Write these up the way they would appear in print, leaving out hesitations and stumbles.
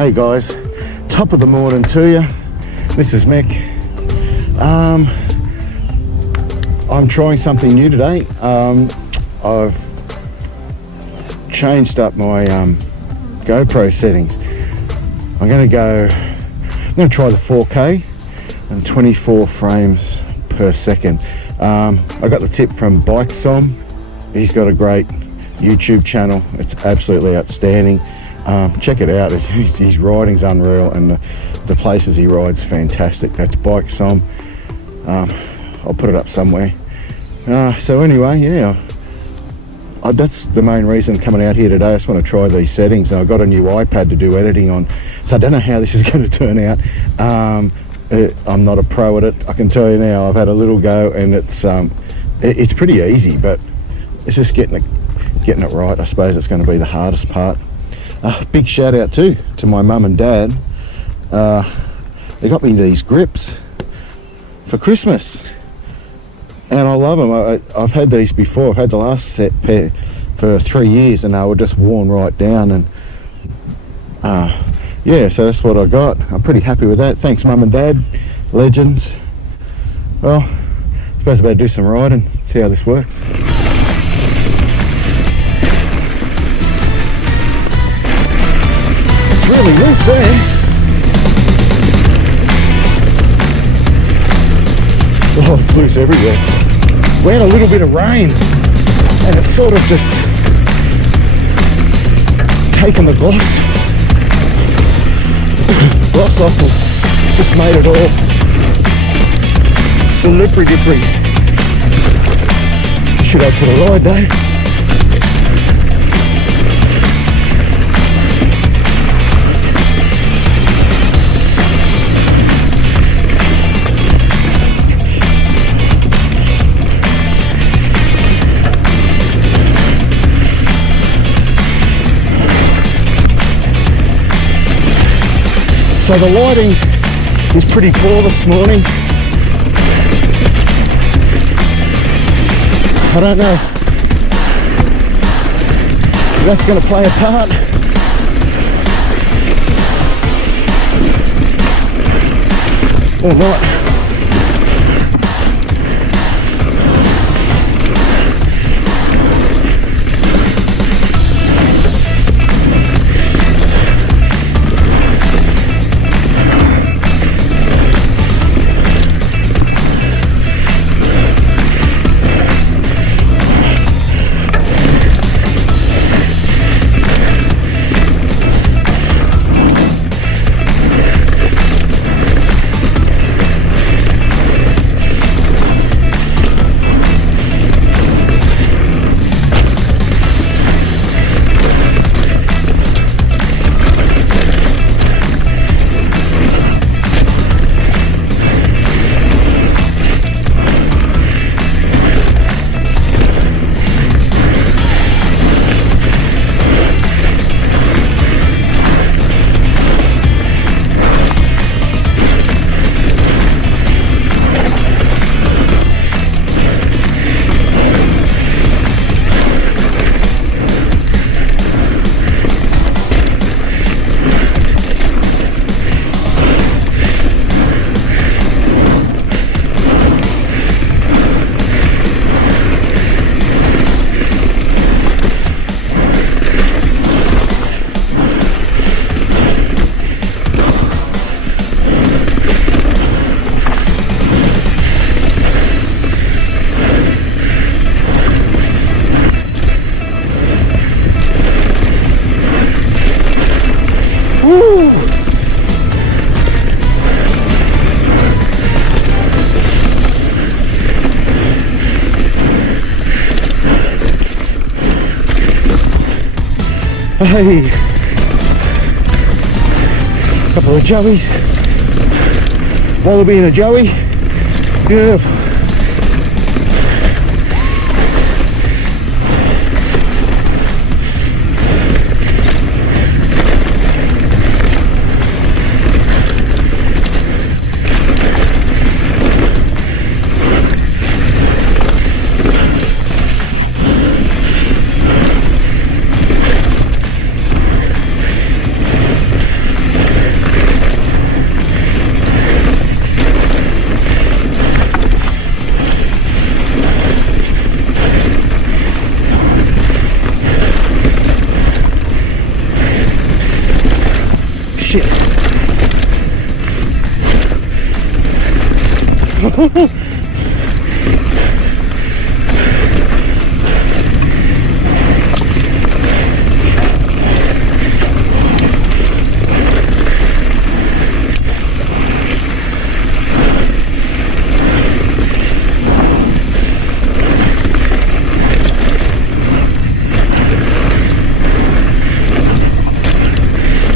Hey guys, top of the morning to you. This is Mick. I'm trying something new today. I've changed up my GoPro settings. I'm going to try the 4K and 24 frames per second. I got the tip from MICK. He's got a great YouTube channel. It's absolutely outstanding. Check it out. His riding's unreal, and the places he rides fantastic. That's MICK. I'll put it up somewhere. So anyway, yeah, that's the main reason coming out here today. I just want to try these settings, and I've got a new iPad to do editing on, so I don't know how this is going to turn out. I'm not a pro at it, I can tell you now. I've had a little go, and it's pretty easy, but it's just getting it right. I suppose it's going to be the hardest part. Big shout out too to my mum and dad. They got me these grips for Christmas, and I love them. I've had these before. I've had the last set pair for 3 years, and they were just worn right down. And yeah, so that's what I got. I'm pretty happy with that. Thanks, mum and dad, legends. Well, I suppose I better do some riding, see how this works. It's really loose there. Oh, it's loose everywhere. We had a little bit of rain, and it's sort of just taken the gloss off, and just made it all slippery dippery. Should I put a ride though? So the lighting is pretty poor this morning. I don't know if that's going to play a part. Or not. Hey, couple of joeys, wallaby and a joey, beautiful. shit.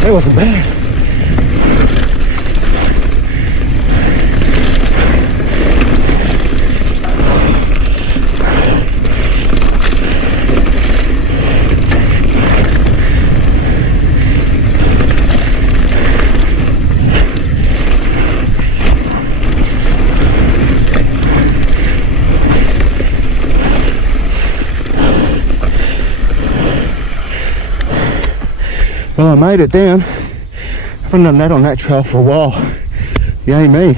That wasn't bad. Well, I made it down. Haven't done that on that trail for a while. Yay me.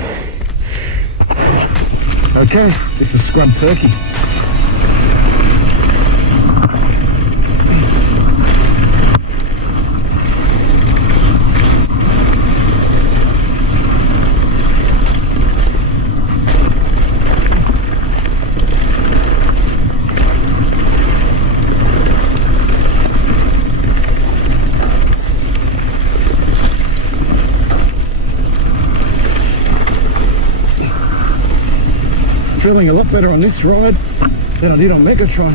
Okay, this is scrub turkey. Feeling a lot better on this ride than I did on Megatron.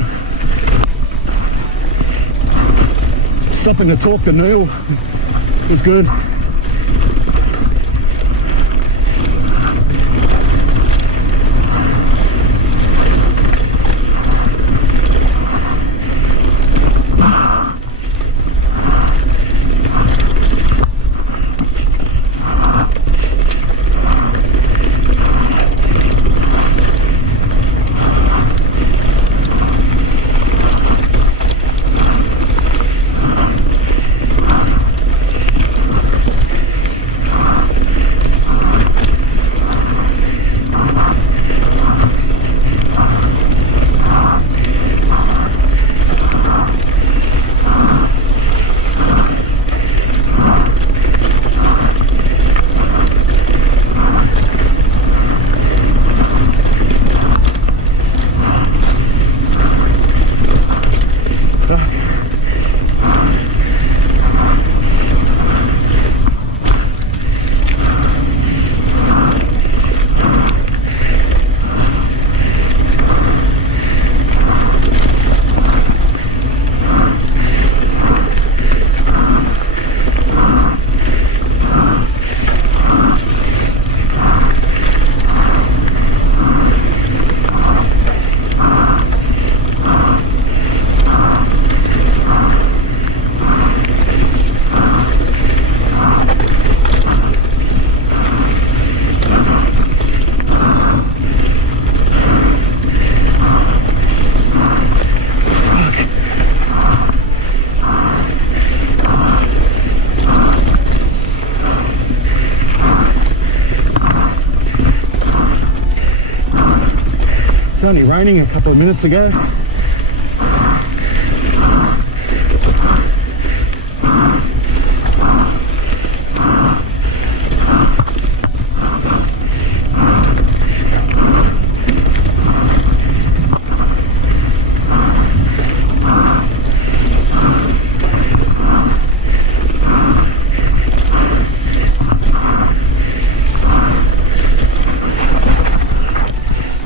Stopping to talk to Neil was good. It's only raining a couple of minutes ago.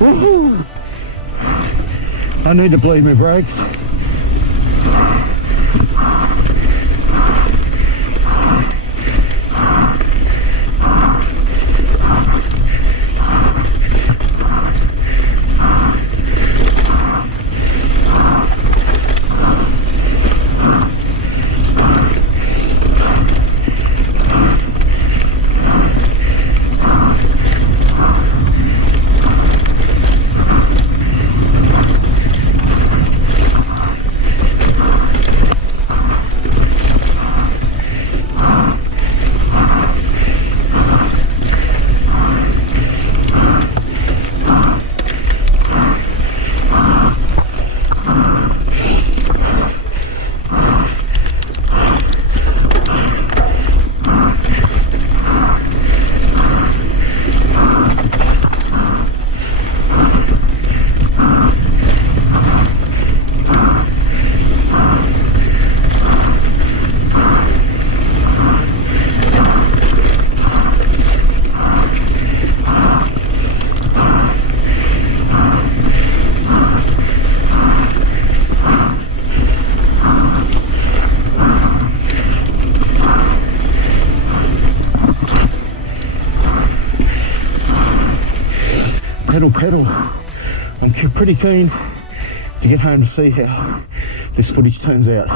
Woohoo! I need to bleed my brakes. pedal. I'm pretty keen to get home to see how this footage turns out.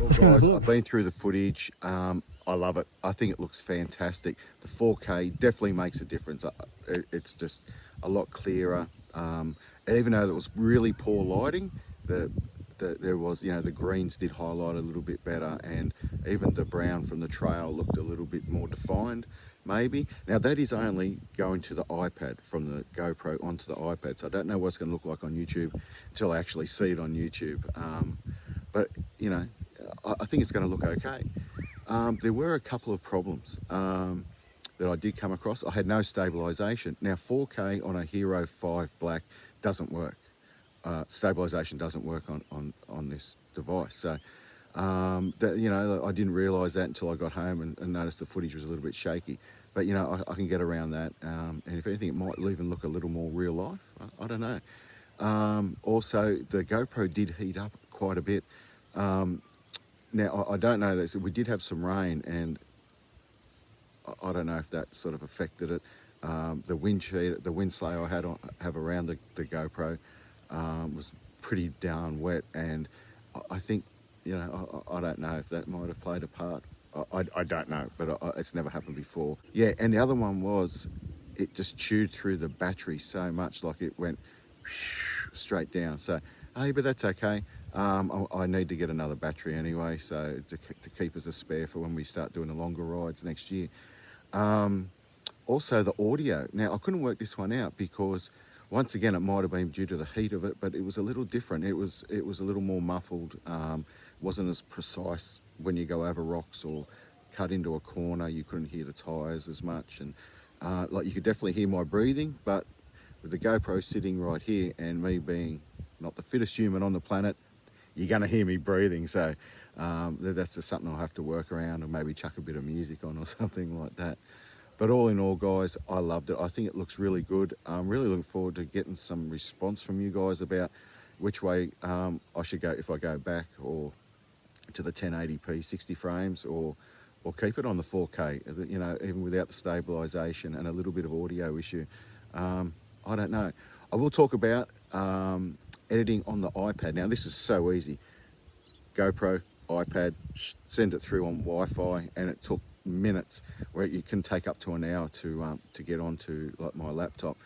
Well, guys, I've been through the footage. I love it. I think it looks fantastic. The 4K definitely makes a difference. It's just a lot clearer. And even though there was really poor lighting, there was, you know, the greens did highlight a little bit better, and even the brown from the trail looked a little bit more defined, maybe. Now that is only going to the iPad, from the GoPro onto the iPad, so I don't know what it's going to look like on YouTube until I actually see it on YouTube. But you know, I think it's going to look okay. There were a couple of problems that I did come across. I had no stabilization. Now 4K on a Hero 5 Black doesn't work. Stabilization doesn't work on this device. So that, you know, I didn't realize that until I got home and noticed the footage was a little bit shaky. But you know, I can get around that, and if anything, it might even look a little more real life. I don't know. Also, the GoPro did heat up quite a bit. Now I don't know this. We did have some rain, and I don't know if that sort of affected it. The wind sleigh I have around the GoPro was pretty darn wet, and I think, you know, I don't know if that might have played a part. I don't know, but it's never happened before. Yeah, and the other one was, it just chewed through the battery so much, like it went straight down. So, hey, but that's okay. I need to get another battery anyway, so to keep as a spare for when we start doing the longer rides next year. Also the audio. Now I couldn't work this one out because once again it might have been due to the heat of it, but it was a little different. It was a little more muffled. Wasn't as precise when you go over rocks or cut into a corner. You couldn't hear the tires as much, and like you could definitely hear my breathing, but with the GoPro sitting right here and me being not the fittest human on the planet, you're going to hear me breathing. So that's just something I'll have to work around, or maybe chuck a bit of music on or something like that. But all in all, guys, I loved it. I think it looks really good. I'm really looking forward to getting some response from you guys about which way I should go, if I go back or to the 1080p 60 frames, or keep it on the 4K, you know, even without the stabilization and a little bit of audio issue. I don't know. I will talk about editing on the iPad. Now this is so easy. GoPro, iPad, send it through on Wi-Fi, and it took minutes, where you can take up to an hour to get onto like my laptop,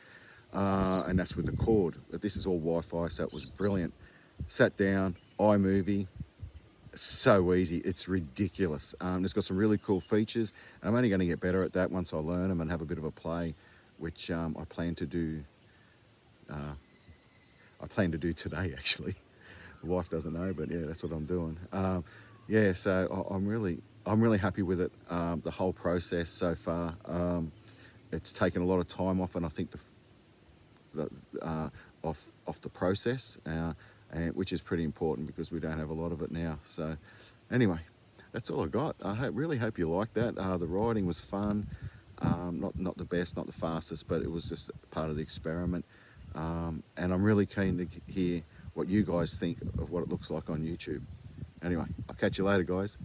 and that's with the cord. But this is all Wi-Fi, so it was brilliant. Sat down, iMovie, so easy, it's ridiculous. It's got some really cool features, and I'm only going to get better at that once I learn them and have a bit of a play, which I plan to do. I plan to do today, actually. The wife doesn't know, but yeah, that's what I'm doing. Yeah, so I'm really happy with it. The whole process so far. It's taken a lot of time off, and I think off the process, and which is pretty important because we don't have a lot of it now. So anyway, that's all I got. I really hope you liked that. The riding was fun. Not the best, not the fastest, but it was just part of the experiment. And I'm really keen to hear what you guys think of what it looks like on YouTube. Anyway, I'll catch you later, guys.